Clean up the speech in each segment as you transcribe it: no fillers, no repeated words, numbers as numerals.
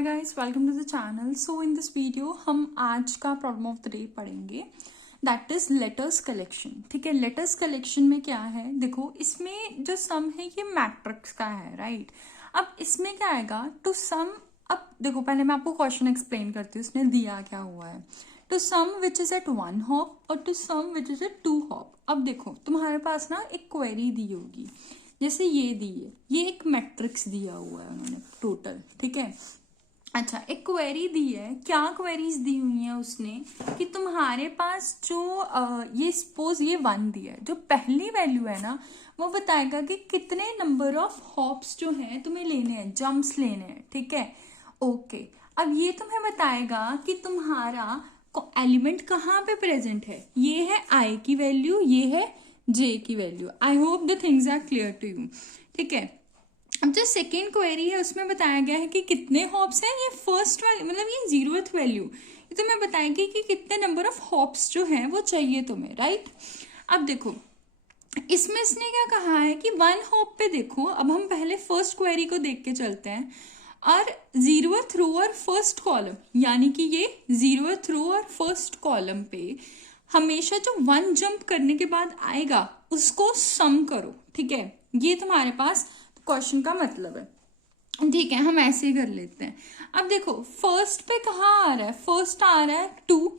Hi guys, welcome to the channel. So in this video हम आज का problem of the day पढ़ेंगे, that is letters collection. ठीक है, लेटर्स कलेक्शन में क्या है, देखो इसमें जो सम है ये मैट्रिक्स का है, राइट। अब इसमें क्या आएगा, टू सम। अब देखो पहले मैं आपको क्वेश्चन एक्सप्लेन करती हूँ, उसने दिया क्या हुआ है। Two sum which is at 1 hop और two sum which is at 2 hop. अब देखो तुम्हारे पास ना एक क्वेरी दी होगी, जैसे ये दी है, ये एक मैट्रिक्स दिया हुआ है उन्होंने टोटल। ठीक है, अच्छा एक क्वेरी दी है। क्या क्वेरीज दी हुई है उसने कि तुम्हारे पास जो ये सपोज ये 1 दिया है, जो पहली वैल्यू है ना वो बताएगा कि कितने नंबर ऑफ हॉप्स जो है तुम्हें लेने हैं, जंप्स लेने हैं। ठीक है, ओके। अब ये तुम्हें बताएगा कि तुम्हारा एलिमेंट कहाँ पे प्रेजेंट है। ये है आई की वैल्यू, ये है जे की value. I hope the things are clear to you. ठीक है, अब जो सेकेंड क्वेरी है उसमें बताया गया है कि कितने हॉप्स हैं। ये फर्स्ट वाली मतलब ये 0th वैल्यू, ये तुम्हें बताएगी कि कितने नंबर ऑफ हॉप्स जो है वो चाहिए तुम्हें, राइट। अब देखो इसमें इसने क्या कहा है कि 1 हॉप पे देखो, अब हम पहले फर्स्ट क्वेरी को देख के चलते हैं। और 0th रो और फर्स्ट कॉलम, यानी कि ये 0th रो और फर्स्ट कॉलम पे हमेशा जो 1 जंप करने के बाद आएगा उसको सम करो। ठीक है, ये तुम्हारे पास क्वेश्चन का मतलब है। ठीक है, हम ऐसे ही कर लेते हैं। अब देखो फर्स्ट पे कहाँ आ रहा है, फर्स्ट आ रहा है 2,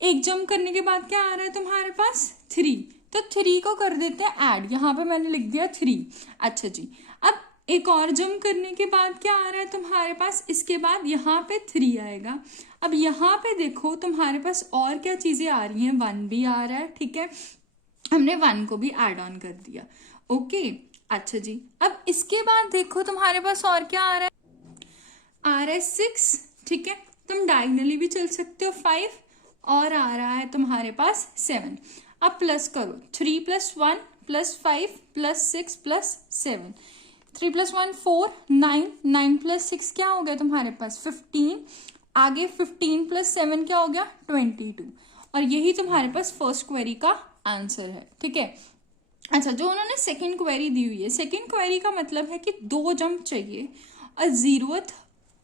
एक जंप करने के बाद क्या आ रहा है तुम्हारे पास 3, तो 3 को कर देते हैं ऐड, यहाँ पे मैंने लिख दिया 3। अच्छा जी, अब एक और जंप करने के बाद क्या आ रहा है तुम्हारे पास, इसके बाद यहाँ पे 3 आएगा। अब यहाँ पे देखो तुम्हारे पास और क्या चीजें आ रही हैं, 1 भी आ रहा है। ठीक है, हमने 1 को भी ऐड ऑन कर दिया। ओके, अच्छा जी, अब इसके बाद देखो तुम्हारे पास और क्या आ रहा है, आ रहा है 6। ठीक है, तुम डायगनली भी चल सकते हो 5, और आ रहा है तुम्हारे पास 7। अब प्लस करो, 3 + 1 + 5 + 6 + 7, 3 + 1 4, 9, 9 + 6 क्या हो गया तुम्हारे पास 15, आगे 15 + 7 क्या हो गया 22। और यही तुम्हारे पास फर्स्ट क्वेरी का आंसर है। ठीक है, अच्छा जो उन्होंने सेकंड क्वेरी दी हुई है, सेकंड क्वेरी का मतलब है कि 2 जंप चाहिए और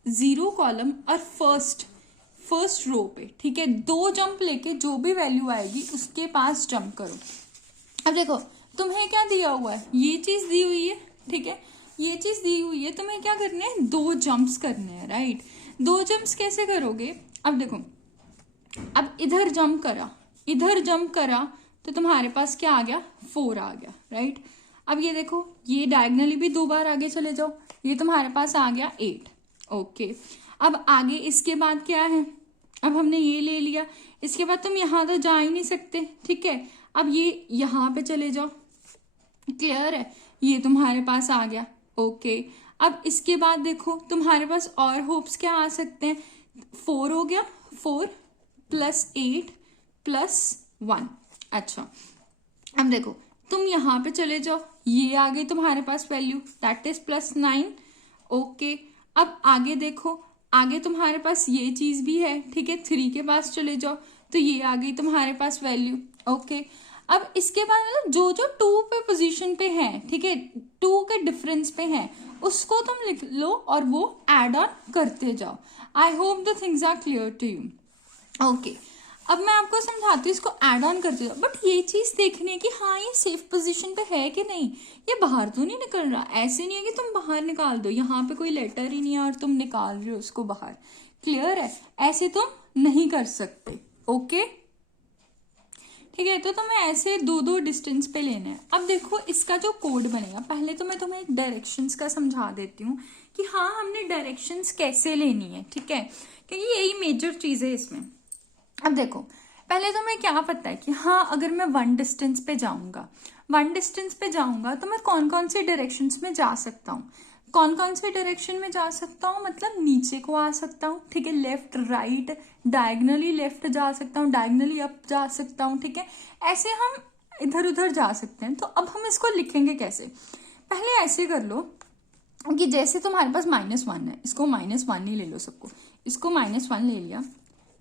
0 कॉलम और फर्स्ट रो पे। ठीक है, 2 जंप लेके जो भी वैल्यू आएगी उसके पास जंप करो। अब देखो तुम्हें क्या दिया हुआ है, ये चीज दी हुई है। ठीक है, ये चीज दी हुई है, तुम्हें क्या करने हैं, 2 जंप्स करने हैं, राइट। 2 जंप्स कैसे करोगे, अब देखो अब इधर जंप करा तो तुम्हारे पास क्या आ गया 4 आ गया, राइट। अब ये देखो ये डायगनली भी 2 बार आगे चले जाओ, ये तुम्हारे पास आ गया 8। ओके, अब आगे इसके बाद क्या है, अब हमने ये ले लिया, इसके बाद तुम यहाँ तो जा ही नहीं सकते। ठीक है, अब ये यहाँ पे चले जाओ, क्लियर है, ये तुम्हारे पास आ गया। ओके, अब इसके बाद देखो तुम्हारे पास और होप्स क्या आ सकते हैं, 4 हो गया, 4 + 8 + 1। अच्छा, अब देखो तुम यहाँ पे चले जाओ, ये आ गई तुम्हारे पास वैल्यू, दैट इज +9। ओके, अब आगे देखो, आगे तुम्हारे पास ये चीज भी है। ठीक है, 3 के पास चले जाओ तो ये आ गई तुम्हारे पास वैल्यू। ओके, अब इसके बाद मतलब जो जो 2 पे पोजीशन पे है, ठीक है, 2 के डिफरेंस पे है, उसको तुम लिख लो और वो एड ऑन करते जाओ। I hope the things are clear to you. Okay, अब मैं आपको समझाती हूँ, इसको ऐड ऑन करते जाओ, बट ये चीज देखने की हाँ ये सेफ पोजीशन पे है कि नहीं, ये बाहर तो नहीं निकल रहा। ऐसे नहीं है कि तुम बाहर निकाल दो, यहाँ पे कोई लेटर ही नहीं है और तुम निकाल रहे हो उसको बाहर। क्लियर है, ऐसे तुम नहीं कर सकते। ओके, ठीक है, तो तुम्हें ऐसे 2-2 डिस्टेंस पे लेना है। अब देखो इसका जो कोड बनेगा, पहले तो मैं तुम्हें डायरेक्शंस का समझा देती हूँ कि हाँ हमने डायरेक्शंस कैसे लेनी है। ठीक है, क्योंकि यही मेजर चीज है इसमें। अब देखो पहले तो मैं क्या पता है कि हाँ अगर मैं 1 डिस्टेंस पे जाऊंगा, 1 डिस्टेंस पे जाऊंगा तो मैं कौन कौन से डायरेक्शंस में जा सकता हूँ, कौन कौन से डायरेक्शन में जा सकता हूँ, मतलब नीचे को आ सकता हूँ। ठीक है, लेफ्ट राइट, डायगनली लेफ्ट जा सकता हूँ, डायगनली अप जा सकता हूँ। ठीक है, ऐसे हम इधर उधर जा सकते हैं। तो अब हम इसको लिखेंगे कैसे, पहले ऐसे कर लो कि जैसे तुम्हारे पास -1 है, इसको -1 ही ले लो सबको, इसको -1 ले लिया।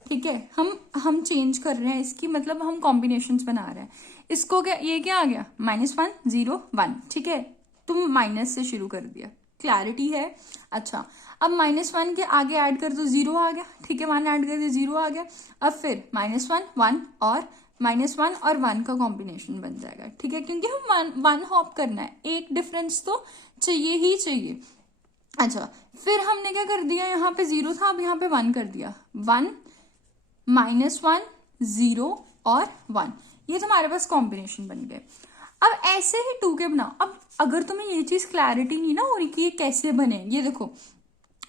ठीक है, हम चेंज कर रहे हैं इसकी, मतलब हम कॉम्बिनेशंस बना रहे हैं। इसको क्या, ये क्या आ गया -1 0 1। ठीक है, तुम माइनस से शुरू कर दिया, क्लैरिटी है। अच्छा, अब -1 के आगे ऐड कर दो, 0 आ गया, ठीक है, 1 ऐड कर दो, 0 आ गया। अब फिर -1 1 और -1 और 1 का कॉम्बिनेशन बन जाएगा, ठीक है, क्योंकि हम वन हॉप करना है, एक डिफरेंस तो चाहिए ही चाहिए। अच्छा, फिर हमने क्या कर दिया, यहाँ पे 0 था, अब यहाँ पे 1 कर दिया, 1 -1 0 और 1, ये तुम्हारे पास कॉम्बिनेशन बन गए। अब ऐसे ही 2 के बनाओ। अब अगर तुम्हें ये चीज क्लैरिटी नहीं ना हो रही कि ये कैसे बने, ये देखो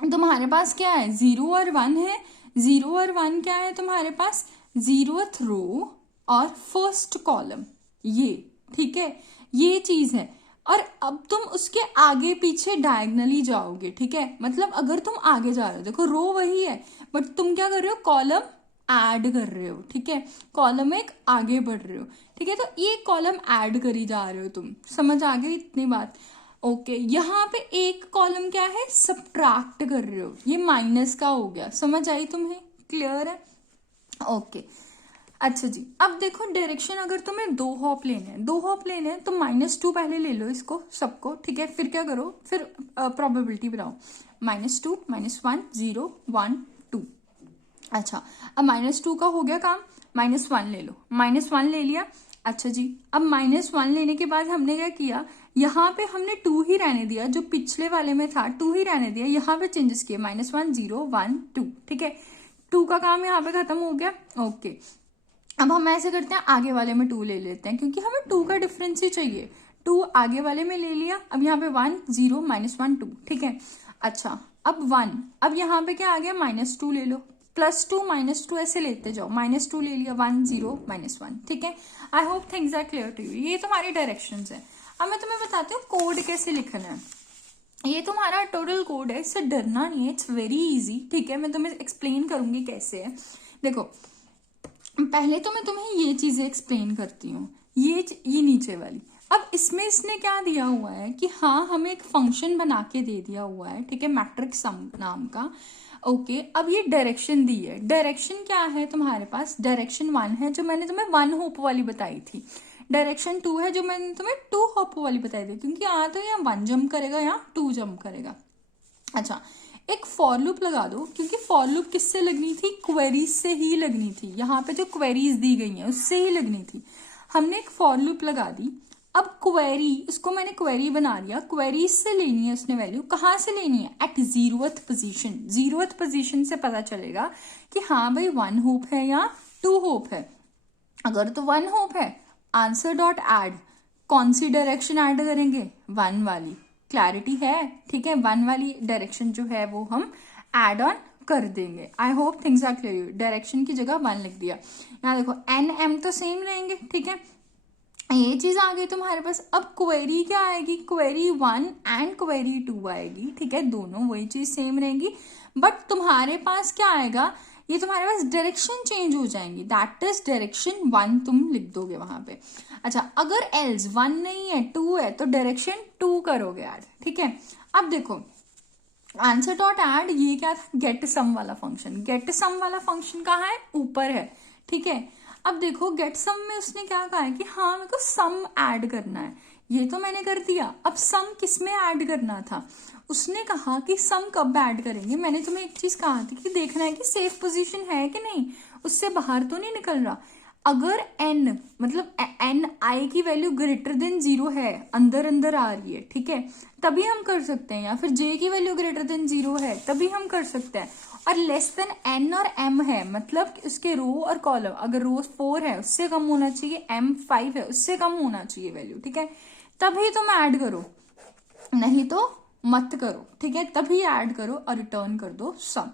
तुम्हारे पास क्या है, 0 और 1 है, 0 और 1 क्या है तुम्हारे पास, 0th रो और फर्स्ट कॉलम, ये, ठीक है, ये चीज है। और अब तुम उसके आगे पीछे डायगनली जाओगे, ठीक है, मतलब अगर तुम आगे जा रहे हो, देखो रो वही है बट तुम क्या कर रहे हो, कॉलम ऐड कर रहे हो, ठीक है, कॉलम एक आगे बढ़ रहे हो, ठीक है, तो ये कॉलम ऐड करी जा रहे हो तुम, समझ आ गई इतनी बात। ओके, यहाँ पे एक कॉलम क्या है, सब्ट्रैक्ट कर रहे हो, ये माइनस का हो गया, समझ आई तुम्हें, क्लियर है। ओके, अच्छा जी, अब देखो डायरेक्शन अगर तुम्हें 2 हॉप लेने हैं, 2 हॉप लेने हैं तो -2 पहले ले लो इसको सबको, ठीक है, फिर क्या करो, फिर प्रोबेबिलिटी बनाओ, -2 -1 0 1 2। अच्छा, अब -2 का हो गया काम, -1 ले लो, -1 ले लिया। अच्छा जी, अब -1 लेने के बाद हमने क्या किया, यहाँ पे हमने 2 ही रहने दिया, जो पिछले वाले में था 2 ही रहने दिया, यहाँ पे चेंजेस किए, -1 0 1 2, ठीक है, 2 का काम यहाँ पे खत्म हो गया। ओके, अब हम ऐसे करते हैं, आगे वाले में 2 ले लेते हैं, क्योंकि हमें 2 का डिफरेंस ही चाहिए, 2 आगे वाले में ले लिया, अब यहाँ पे 1 0 -1 2, ठीक है। अच्छा, अब 1, अब यहाँ पे क्या आ गया, -2 ले लो, +2 -2 ऐसे लेते जाओ, -2 ले लिया, 1 0 -1, ठीक है। I hope things are clear to you, ये तुम्हारी डायरेक्शंस है। अब मैं तुम्हें बताती हूँ कोड कैसे लिखना है, ये तुम्हारा टोटल कोड है, इससे डरना नहीं है, इट्स वेरी इजी, ठीक है, मैं तुम्हें एक्सप्लेन करूंगी कैसे है। देखो, पहले तो मैं तुम्हें ये चीजें एक्सप्लेन करती हूँ, ये नीचे वाली। अब इसमें इसने क्या दिया हुआ है कि हाँ, हमें एक फंक्शन बना के दे दिया हुआ है, ठीक है, मैट्रिक्स सम नाम का। ओके, अब ये डायरेक्शन दी है, डायरेक्शन क्या है तुम्हारे पास, डायरेक्शन 1 है जो मैंने तुम्हें 1 होप वाली बताई थी, डायरेक्शन 2 है जो मैंने तुम्हें 2 होप वाली बताई थी, क्योंकि यहाँ तो यहाँ 1 जंप करेगा, यहाँ 2 जंप करेगा। अच्छा, एक फॉर लूप लगा दो, क्योंकि फॉर लूप किससे लगनी थी, क्वेरीज से ही लगनी थी, यहाँ पे जो क्वेरीज दी गई हैं उससे ही लगनी थी, हमने एक फॉर लूप लगा दी। अब क्वेरी, इसको मैंने क्वेरी बना लिया, क्वेरीज से लेनी है उसने वैल्यू, कहाँ से लेनी है, eight 0th position, 0th position से पता चलेगा कि हाँ भाई 1 होप है या 2 होप है। अगर तो 1 होप है, आंसर डॉट ऐड, कौन सी डायरेक्शन ऐड करेंगे, 1 वाली, क्लैरिटी है, ठीक है, 1 वाली डायरेक्शन जो है वो हम ऐड ऑन कर देंगे। I hope things are clear, direction की जगह 1 लिख दिया। यहाँ देखो n m तो सेम रहेंगे, ठीक है, ये चीज आ गई तुम्हारे पास। अब क्वेरी क्या आएगी, क्वेरी 1 एंड क्वेरी 2 आएगी, ठीक है, दोनों वही चीज सेम रहेगी, बट तुम्हारे पास क्या आएगा, ये तुम्हारे पास डायरेक्शन चेंज हो जाएंगी, दैट इज डायरेक्शन 1 तुम लिख दोगे वहां पे। अच्छा, अगर एल्स 1 नहीं है 2 है तो डायरेक्शन 2 करोगे ऐड, ठीक है। अब देखो आंसर डॉट ऐड, ये क्या था, गेट सम वाला फंक्शन, गेट सम वाला फंक्शन कहाँ है, ऊपर है, ठीक है। अब देखो गेट सम में उसने क्या कहा है कि हाँ मेरे को सम ऐड करना है, ये तो मैंने कर दिया, अब सम किस में ऐड करना था, उसने कहा कि सम कब ऐड करेंगे, मैंने तुम्हें एक चीज कहा थी कि देखना है कि सेफ पोजीशन है कि नहीं, उससे बाहर तो नहीं निकल रहा। अगर n मतलब n i की वैल्यू ग्रेटर देन 0 है, अंदर अंदर आ रही है, ठीक है, तभी हम कर सकते हैं, या फिर j की वैल्यू ग्रेटर देन 0 है तभी हम कर सकते हैं, और लेस देन n और m है, मतलब उसके रो और कॉलम, अगर रो 4 है उससे कम होना चाहिए, m 5 है उससे कम होना चाहिए वैल्यू, ठीक है, तभी तुम ऐड करो, नहीं तो मत करो, ठीक है, तभी ऐड करो और रिटर्न कर दो सम।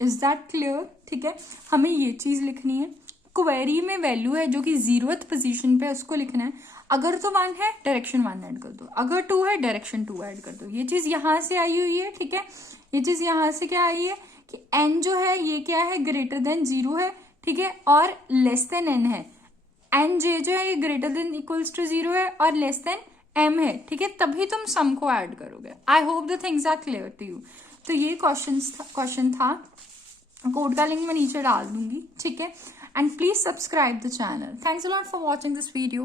इज दैट क्लियर, ठीक है, हमें ये चीज लिखनी है, क्वेरी में वैल्यू है जो कि 0th पोजीशन पे उसको लिखना है, अगर तो 1 है डायरेक्शन 1 ऐड कर दो, अगर 2 है डायरेक्शन 2 ऐड कर दो, ये चीज यहां से आई हुई है, ठीक है, ये चीज यहां से क्या आई है कि n जो है ये क्या है, ग्रेटर देन 0 है, ठीक है, और लेस देन n है, n j जो है ये ग्रेटर देन इक्वल्स टू 0 है और लेस देन m है, ठीक है, तभी तुम सम को ऐड करोगे। I hope the things are clear to you. तो ये क्वेश्चन था, कोड का लिंक मैं नीचे डाल दूंगी, ठीक है, and please subscribe the channel. Thanks a lot for watching this video.